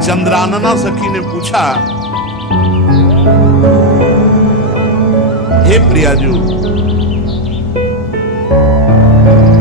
चंद्रानना सखी ने पूछा, हे प्रियाजू,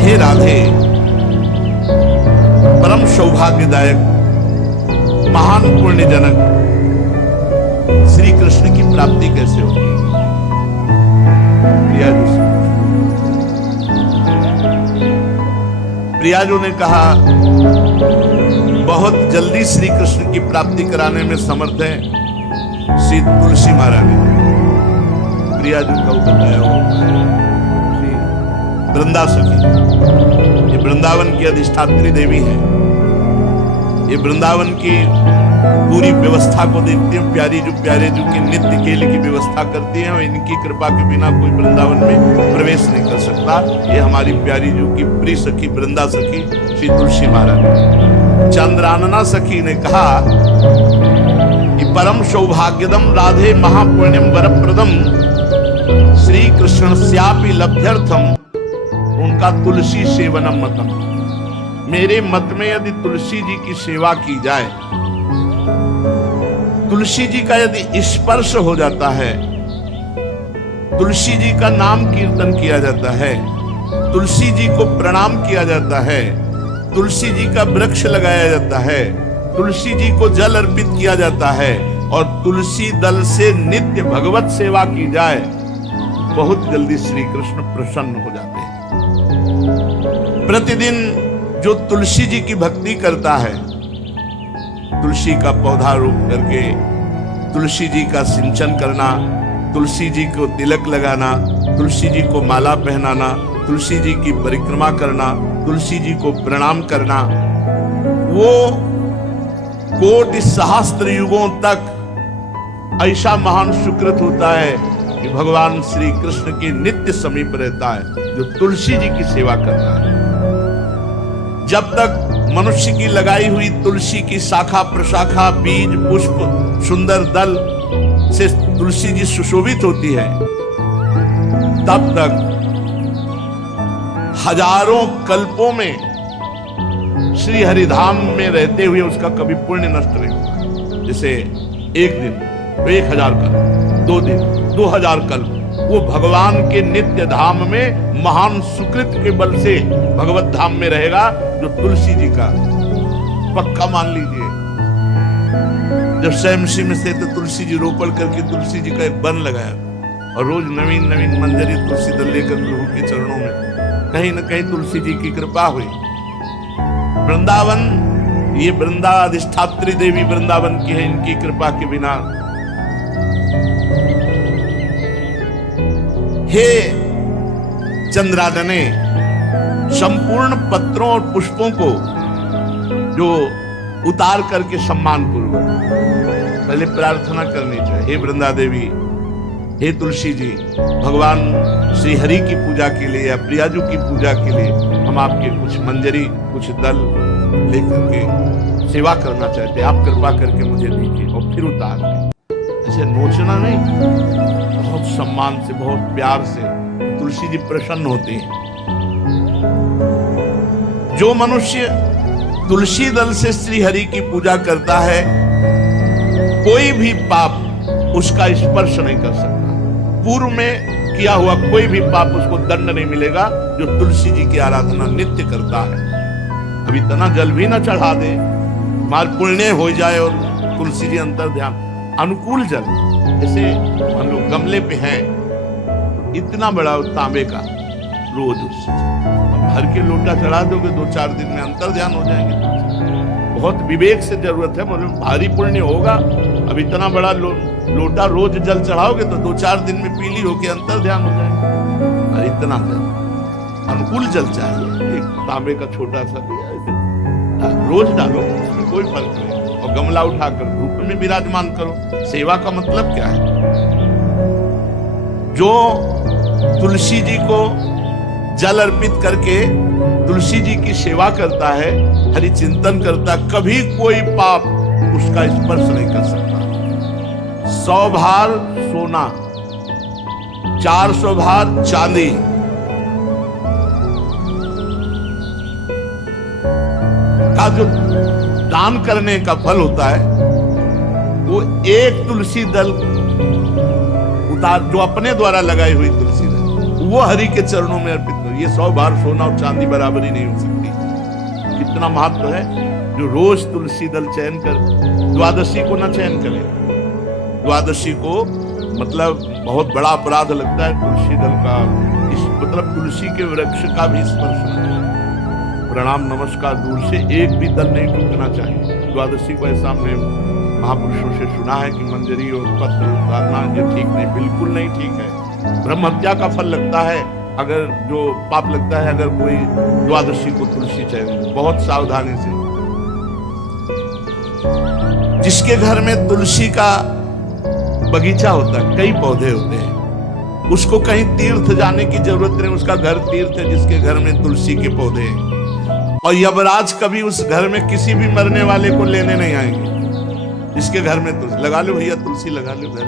हे राधे, परम सौभाग्यदायक महान पुण्यजनक श्री कृष्ण की प्राप्ति कैसे होगी? प्रियाजू ने कहा, बहुत जल्दी श्री कृष्ण की प्राप्ति कराने में समर्थ है श्री तुलसी महारानी। प्रियाजू का बताया वृंदा सखी, ये वृंदावन की अधिष्ठात्री देवी है। ये वृंदावन की पूरी व्यवस्था को देखती हैं। प्यारी जो की नित्य खेल की व्यवस्था करती हैं और इनकी कृपा के बिना कोई वृंदावन में प्रवेश नहीं कर सकता। ये हमारी प्यारी जो की प्रिय सखी वृंदा सखी श्री तुलसी महारानी। चंद्रानना सखी ने कहा कि परम सौभाग्यदम राधे महापुण्यम वरप्रदम श्री कृष्ण स्यापि लभ्यर्थम उनका तुलसी सेवनम मतम। मेरे मत में यदि तुलसी जी की सेवा की जाए, तुलसी जी का यदि स्पर्श हो जाता है, तुलसी जी का नाम कीर्तन किया जाता है, तुलसी जी को प्रणाम किया जाता है, तुलसी जी का वृक्ष लगाया जाता है, तुलसी जी को जल अर्पित किया जाता है और तुलसी दल से नित्य भगवत सेवा की जाए, बहुत जल्दी श्री कृष्ण प्रसन्न हो जाते हैं। प्रतिदिन जो तुलसी जी की भक्ति करता है, तुलसी का पौधा रोप करके तुलसी जी का सिंचन करना, तुलसी जी को तिलक लगाना, तुलसी जी को माला पहनाना, तुलसी जी की परिक्रमा करना, तुलसी जी को प्रणाम करना, वो कोटि सहस्त्र युगों तक ऐसा महान सुकृत होता है कि भगवान श्री कृष्ण के नित्य समीप रहता है जो तुलसी जी की सेवा करता है। जब तक मनुष्य की लगाई हुई तुलसी की शाखा प्रशाखा बीज पुष्प सुंदर दल से तुलसी जी सुशोभित होती है, तब तक हजारों कल्पों में श्री हरिधाम में रहते हुए उसका कभी पुण्य नष्ट नहीं होता। जैसे एक दिन तो 1000 कल्प, 2 दिन 2000 कल्प वो भगवान के नित्य धाम में महान सुकृत के बल से भगवत धाम में रहेगा, जो तुलसी जी का पक्का मान लीजिए। जब स्वयंसी में से तो तुलसी जी रोपण करके तुलसी जी का एक वन लगाया और रोज नवीन नवीन मंजरी तुलसी दल लेकर प्रभु के चरणों में, कहीं न कहीं तुलसी जी की कृपा हुई। वृंदावन, ये वृंदा अधिष्ठात्री देवी वृंदावन की है, इनकी कृपा के बिना। हे चंद्रादने, संपूर्ण पत्रों और पुष्पों को जो उतार करके सम्मान पूर्वक पहले प्रार्थना करनी चाहिए। हे वृंदा देवी, हे तुलसी जी, भगवान श्री हरि की पूजा के लिए या प्रियाजू की पूजा के लिए हम आपके कुछ मंजरी कुछ दल लेकर के सेवा करना चाहते हैं, आप कृपा करके मुझे दीजिए। और फिर उतार के ऐसे नोचना नहीं, बहुत सम्मान से बहुत प्यार से तुलसी जी प्रसन्न होती हैं। जो मनुष्य तुलसी दल से श्री हरि की पूजा करता है, कोई भी पाप उसका स्पर्श नहीं कर सकता। पूर्व में किया हुआ कोई भी पाप उसको दंड नहीं मिलेगा जो तुलसी जी की आराधना नित्य करता है। अब इतना जल भी ना चढ़ा दे, माल पुण्य हो जाए और तुलसी जी अंतर ध्यान अनुकूल जल, जैसे हम लोग गमले पे हैं, इतना बड़ा तांबे का रोज उससे भर के लोटा चढ़ा दोगे, 2-4 दिन में अंतर ध्यान हो जाएंगे। बहुत विवेक से जरूरत है, मतलब भारी पुण्य होगा। अब इतना बड़ा लोटा रोज जल चढ़ाओगे तो 2-4 दिन में पीली होके अंतर ध्यान हो जाएगा। और इतना जल अनुकूल जल चाहिए, एक तांबे का छोटा सा रोज डालो, उसमें कोई फर्क नहीं। और गमला उठाकर धूप में विराजमान करो। सेवा का मतलब क्या है? जो तुलसी जी को जल अर्पित करके तुलसी जी की सेवा करता है, हरि चिंतन करता, कभी कोई पाप उसका स्पर्श नहीं कर सकता। 100 भार सोना, 400 भार चांदी, का जो दान करने का फल होता है, वो एक तुलसी दल उतार, जो अपने द्वारा लगाई हुई तुलसी दल, वो हरि के चरणों में अर्पित करो। ये 100 बार सोना और चांदी बराबर ही नहीं हो सकती। कितना महत्व है। जो रोज तुलसी दल चयन कर, द्वादशी को ना चयन करे, द्वादशी को मतलब बहुत बड़ा अपराध लगता है तुलसी दल का, मतलब तुलसी के वृक्ष का भी स्पर्श नहीं, प्रणाम नमस्कार दूर से एक भी दल नहीं टूटना चाहिए। द्वादशी को ऐसा हमने महापुरुषों से सुना है कि मंजरी और पत्र उतारना ये ठीक नहीं, बिल्कुल नहीं ठीक है। ब्रह्म हत्या का फल लगता है, अगर जो पाप लगता है अगर कोई द्वादशी को तुलसी चयन, बहुत सावधानी से। जिसके घर में तुलसी का बगीचा होता है, कई पौधे होते हैं, उसको कहीं तीर्थ जाने की जरूरत नहीं, उसका घर तीर्थ है जिसके घर में तुलसी के पौधे हैं। और यमराज कभी उस घर में किसी भी मरने वाले को लेने नहीं आएंगे। जिसके घर में तुलसी, लगा लो भैया तुलसी लगा लो घर,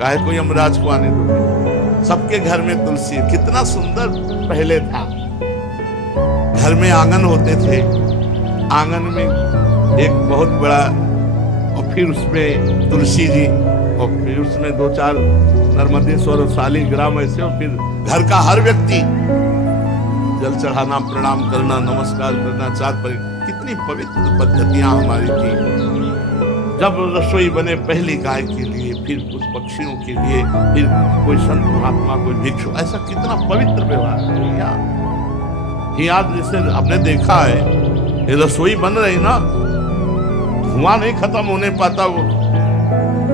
काहे को यमराज को आने दो। सबके घर में तुलसी। कितना सुंदर पहले था, घर में आंगन होते थे, आंगन में एक बहुत बड़ा, और फिर उसमें तुलसी जी, और फिर उसमें 2-4 नर्मदेश्वर और शालिग्राम ऐसे, और फिर घर का हर व्यक्ति जल चढ़ाना, प्रणाम करना, नमस्कार करना, चार पर। कितनी पवित्र पद्धतियां हमारी थी। जब रसोई बने पहली गाय के लिए, फिर कुछ पक्षियों के लिए, फिर कोई संत महात्मा, कोई भिक्षु, ऐसा कितना पवित्र व्यवहार है यार। याद जैसे आपने देखा है, ये रसोई बन रही ना, धुआं नहीं खत्म होने पाता,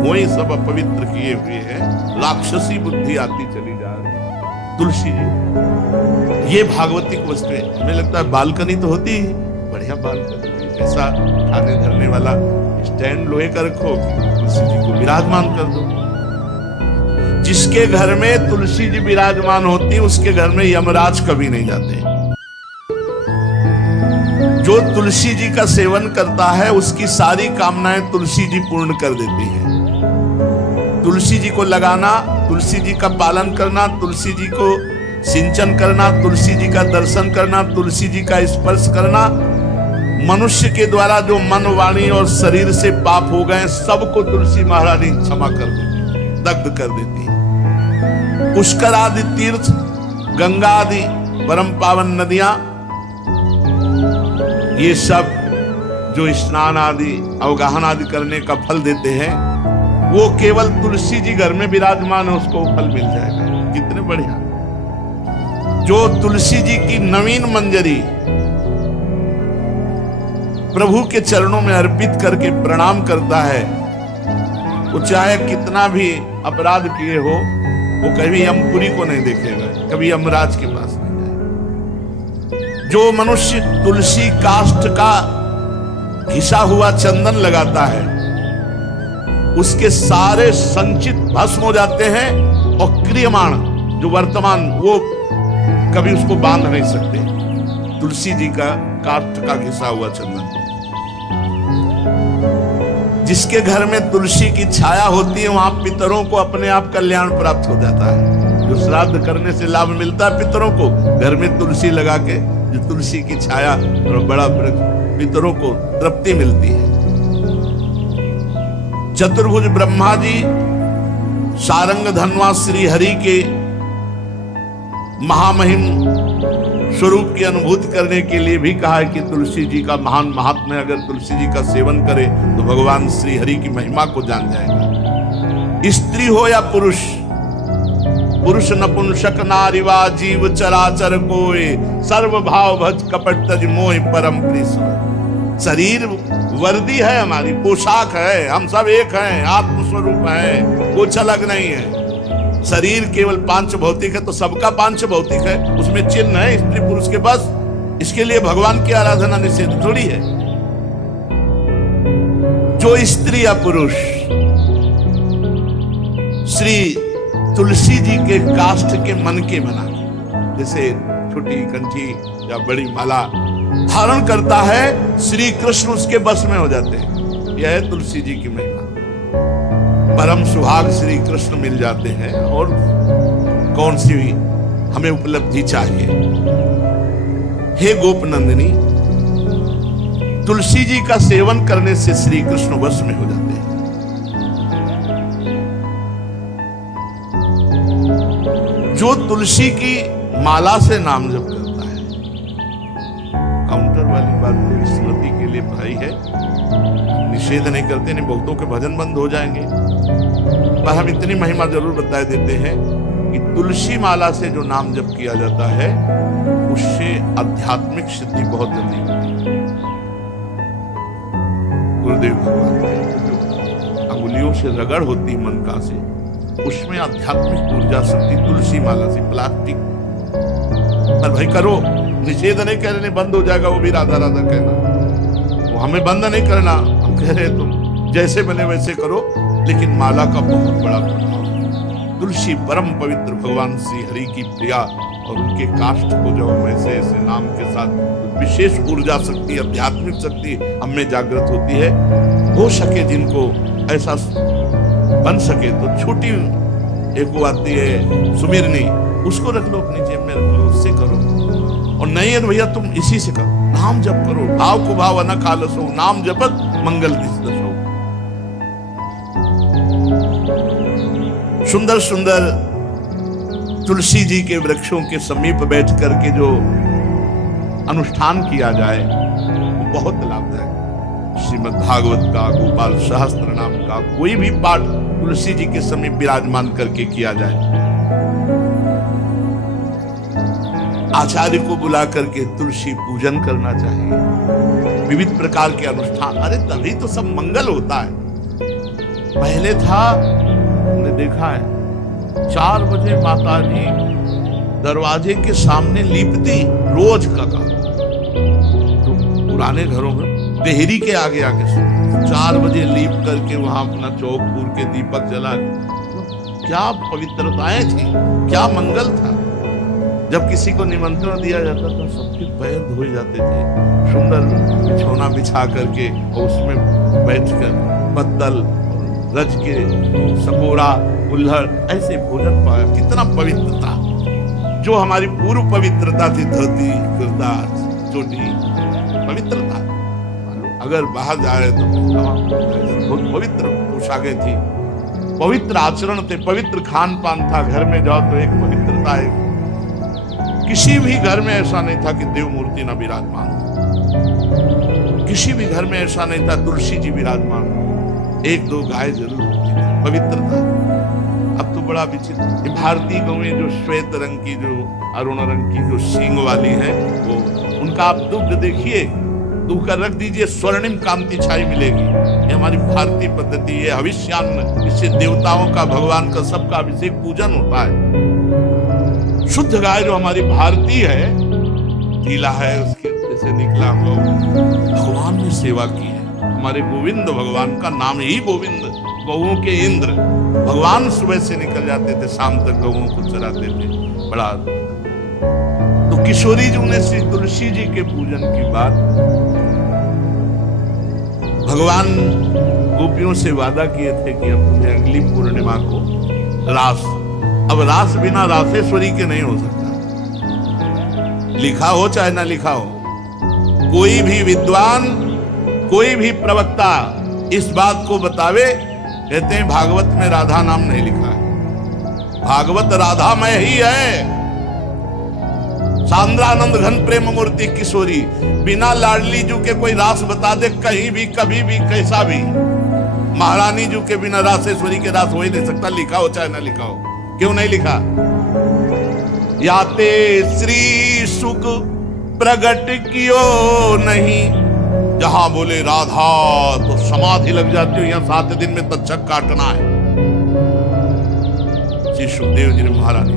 वही सब अपवित्र किए हुए हैं, राक्षसी बुद्धि आती चली जा रही। तुलसी जी, ये भागवती की वस्तु है। हमें लगता है बालकनी तो होती है, बढ़िया बालकनी, ऐसा खाने धरने वाला स्टैंड लोहे का रखो, तुलसी जी को विराजमान कर दो। जिसके घर में तुलसी जी विराजमान होती, उसके घर में यमराज कभी नहीं जाते। जो तुलसी जी का सेवन करता है, उसकी सारी कामनाएं तुलसी जी पूर्ण कर देती हैं। तुलसी जी को लगाना, तुलसी जी का पालन करना, तुलसी जी को सिंचन करना, तुलसी जी का दर्शन करना, तुलसी जी का स्पर्श करना, मनुष्य के द्वारा जो मन, वाणी और शरीर से पाप हो गए, सबको तुलसी महारानी क्षमा कर देती, दग्ध कर देती है। पुष्कर आदि तीर्थ, गंगा आदि परम पावन नदियां, ये सब जो स्नान आदि, अवगाहन आदि करने का फल देते हैं, वो केवल तुलसी जी घर में विराजमान है, उसको फल मिल जाएगा। कितने बढ़िया। जो तुलसी जी की नवीन मंजरी प्रभु के चरणों में अर्पित करके प्रणाम करता है, वो चाहे कितना भी अपराध किए हो, वो कभी यमपुरी को नहीं देखेगा, कभी यमराज के पास नहीं जाएगा। जो मनुष्य तुलसी काष्ठ का घिसा हुआ चंदन लगाता है, उसके सारे संचित भस्म हो जाते हैं, और क्रियमाण जो वर्तमान, वो कभी उसको बांध नहीं सकते। तुलसी जी का काष्ठ का घिसा हुआ चंदन। जिसके घर में तुलसी की छाया होती है, वहां पितरों को अपने आप कल्याण प्राप्त हो जाता है। जो श्राद्ध करने से लाभ मिलता है पितरों को, घर में तुलसी लगा के, जो तुलसी की छाया और बड़ा वृक्ष, पितरों को तृप्ति मिलती है। चतुर्भुज ब्रह्मा जी सारंग धनवा श्री हरि के महामहिम स्वरूप की अनुभूति करने के लिए भी कहा है कि तुलसी जी का महान महात्म्य, अगर तुलसी जी का सेवन करे तो भगवान श्री हरि की महिमा को जान जाएगा। स्त्री हो या पुरुष, पुरुष नपुंसक नारीवा जीव चराचर कोय, सर्व भाव भज कपट तज मोह परम प्रिय। शरीर वर्दी है, हमारी पोशाक है, हम सब एक हैं, आत्मस्वरूप है, कुछ अलग नहीं है। शरीर केवल पांच भौतिक है तो सबका पांच भौतिक है, उसमें चिन्ह है स्त्री पुरुष के, बस इसके लिए भगवान की आराधना निषेध थोड़ी है। जो स्त्री या पुरुष श्री तुलसी जी के काष्ठ के मन के बना, जैसे छोटी कंठी या बड़ी माला धारण करता है, श्री कृष्ण उसके बस में हो जाते हैं। यह है तुलसी जी की महिमा। परम सुहाग श्री कृष्ण मिल जाते हैं, और कौन सी हमें उपलब्धि चाहिए। हे गोप नंदिनी, तुलसी जी का सेवन करने से श्री कृष्ण वश में हो जाते हैं। जो तुलसी की माला से नाम जप करता है, काउंटर वाली बात मेरी स्मृति के लिए भाई है, निषेध नहीं करते, नहीं भक्तों के भजन बंद हो जाएंगे, पर हम इतनी महिमा जरूर बता देते हैं कि तुलसी माला से जो नाम जप किया जाता है उससे आध्यात्मिक सिद्धि बहुत जल्दी होती है। गुरुदेव भगवान जो अंगुलियों से रगड़ होती मन का से, उसमें आध्यात्मिक ऊर्जा शक्ति तुलसी माला से, प्लास्टिक पर भाई करो, निषेध नहीं कह रहे, बंद हो जाएगा वो भी राधा राधा कहना, वो हमें बंद नहीं करना, हम कह रहे तुम जैसे बने वैसे करो, लेकिन माला का बहुत बड़ा प्रभाव। तुलसी परम पवित्र भगवान श्री हरि की प्रिया, और उनके काष्ठ को जब हम ऐसे ऐसे नाम के साथ विशेष ऊर्जा शक्ति, आध्यात्मिक शक्ति हम में जागृत होती है। हो सके जिनको ऐसा बन सके तो छोटी एक वो आती है सुमिरनी, उसको रख लो अपनी जेब में, रख लो, उससे करो। और नहीं है तो भैया तुम इसी से करो, नाम जप करो, भाव को भाव न खालसो, नाम जपत मंगल दिस दशो। सुंदर सुंदर तुलसी जी के वृक्षों के समीप बैठ करके जो अनुष्ठान किया जाए वो बहुत लाभदायक। श्रीमद् भागवत का, गोपाल सहस्त्र नाम का कोई भी पाठ तुलसी जी के समीप विराजमान करके किया जाए, आचार्य को बुला करके तुलसी पूजन करना चाहिए, विविध प्रकार के अनुष्ठान, अरे तभी तो सब मंगल होता है। पहले था, हमने देखा है, 4 बजे माता जी दरवाजे के सामने लीपती, रोज का काम। तो पुराने घरों में देहरी के आगे आके 4 बजे लीप करके वहां अपना चौक पूर के दीपक जला, क्या पवित्रताएं थी, क्या मंगल था। जब किसी को निमंत्रण दिया जाता था सबके पैर धोए जाते थे, सुंदर बिछौना बिछा करके और उसमें बैठकर पत्तल रज के सकोरा कुल्हड़ ऐसे भोजन पाया, कितना पवित्रता। जो हमारी पूर्व पवित्रता थी, धोती कुर्ता चोटी, पवित्रता। अगर बाहर जा रहे तो बहुत पवित्र पोशाकें थी, पवित्र आचरण थे, पवित्र खान पान था। घर में जाओ तो एक पवित्रता है। किसी भी घर में ऐसा नहीं था कि देव मूर्ति न विराजमान हो, किसी भी घर में ऐसा नहीं था तुलसी जी विराजमान हो, 1-2 गाय जरूर होती थी, पवित्रता। अब तो बड़ा विचित्र, भारतीय गौएं जो श्वेत रंग की, जो अरुण रंग की, जो सींग वाली है, वो उनका आप दुग्ध देखिए, दूध का रख दीजिए, स्वर्णिम कांति छाई मिलेगी। ये हमारी भारतीय पद्धति है, हविष्यान्न, इससे देवताओं का, भगवान का, सबका अभिषेक पूजन होता है। शुद्ध गाय जो हमारी भारतीय है, ढीला है, उसके जैसे निकला हुआ, भगवान ने सेवा की है। हमारे गोविंद भगवान का नाम ही गोविंद, गौओं के इंद्र। भगवान सुबह से निकल जाते थे, शाम तक गौओं को चराते थे, बड़ा। तो किशोरी जी ने श्री तुलसी जी के पूजन की बात, भगवान गोपियों से वादा किए थे कि अब तुम्हें अगली पूर्णिमा को रास, अब रास बिना रासेश्वरी के नहीं हो सकता, लिखा हो चाहे ना लिखा हो। कोई भी विद्वान, कोई भी प्रवक्ता इस बात को बतावे, कहते हैं भागवत में राधा नाम नहीं लिखा है, भागवत राधामय ही है। सांद्रानंद घन प्रेम मूर्ति किशोरी, बिना लाडली जू के कोई रास बता दे कहीं भी, कभी भी, कैसा भी। महारानी जू के बिना रासेश्वरी के रास हो ही नहीं सकता, लिखा हो चाहे ना लिखा हो। क्यों नहीं लिखा? याते श्री सुख प्रगट कियो नहीं, जहां बोले राधा तो समाधि लग जाती हो, यहां 7 दिन में तक्षक काटना है। श्री सुखदेव जी ने महारानी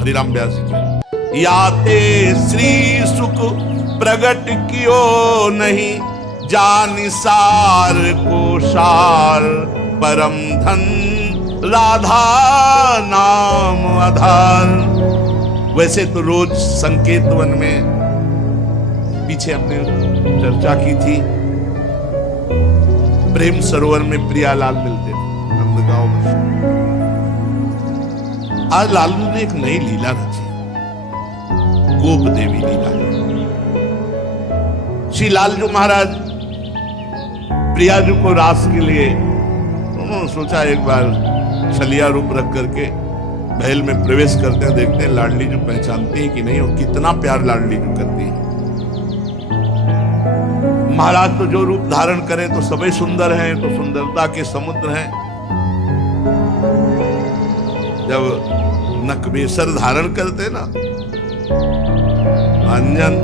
हरिराम व्यास जी के, याते श्री सुख प्रगट कियो नहीं, जानि सार को सार परम धन, राधा नाम आधार। वैसे तो रोज संकेत वन में, पीछे हमने चर्चा की थी, प्रेम सरोवर में प्रियालाल मिलते थे नंदगांव में। आज लालू ने एक नई लीला रची, गोप देवी लीला। श्री लालजू महाराज प्रिया जी को रास के लिए उन्होंने सोचा एक बार छलिया रूप रख करके महल में प्रवेश करते हैं, देखते हैं लाडली जो पहचानती है कि नहीं, और कितना प्यार लाडली जो करती है। महाराज तो जो रूप धारण करें तो सभी सुंदर हैं, तो सुंदरता के समुद्र हैं। जब नकबेसर धारण करते ना, अंजन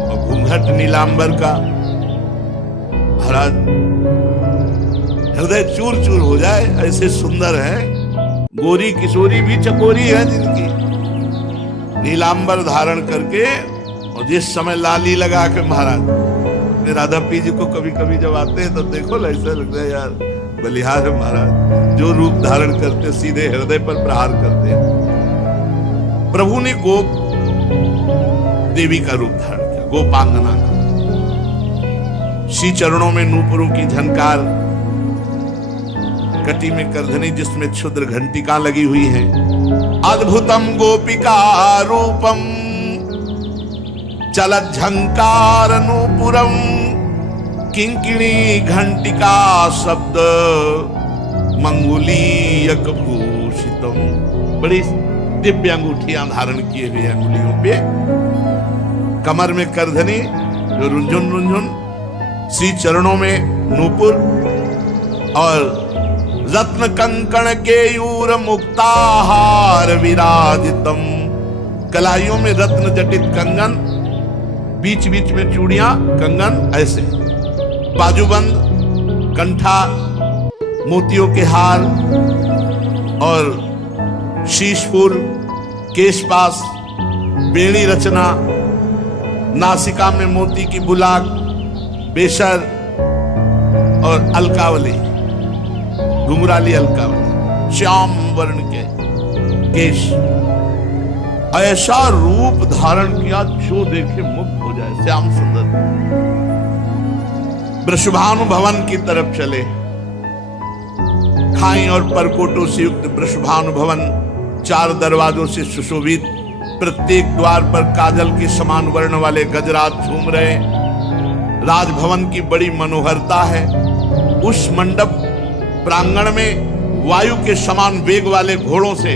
और घूंघट नीलांबर का, महाराज हृदय चूर चूर हो जाए, ऐसे सुंदर है। गोरी किशोरी भी चकोरी है जिनकी, नीलांबर धारण करके, और जिस समय लाली लगा के महाराज राधा पी जी को कभी कभी जब आते हैं तो देखो ऐसा लगता है यार बलिहार है महाराज, जो रूप धारण करते सीधे हृदय पर प्रहार करते हैं। प्रभु ने गोप देवी का रूप धारण किया, गोपांगना का। श्री चरणों में नूपुरों की झनकार, कटी में करधनी जिसमें क्षुद्र घंटिका लगी हुई है। अद्भुतम गोपिका रूपम चलत झंकार नूपुरम किंकिणी घंटिका शब्द मंगुलीयक भूषितम। बड़ी दिव्य अंगूठियां धारण किए हुए अंगुलियों पे, कमर में करधनी जो रुंझुन रुंझुन, श्री चरणों में नूपुर और रत्न कंकण केयूर मुक्ताहार विराजितम। कलाइयों में रत्न जटित कंगन, बीच बीच में चूड़ियां कंगन, ऐसे बाजूबंद, कंठा, मोतियों के हार और शीश फूल, केशपास, बेड़ी रचना, नासिका में मोती की बुलाक, बेशर और अलकावली, घुंघराली अलकावली, श्याम वर्ण के केश। ऐसा रूप धारण किया जो देखे मुग्ध हो जाए, श्याम सुंदर। वृषभानु भवन की तरफ चले। खाई और परकोटों से युक्त वृषभानु भवन 4 दरवाजों से सुशोभित, प्रत्येक द्वार पर काजल के समान वर्ण वाले गजराज झूम रहे। राजभवन की बड़ी मनोहरता है। उस मंडप प्रांगण में वायु के समान वेग वाले घोड़ों से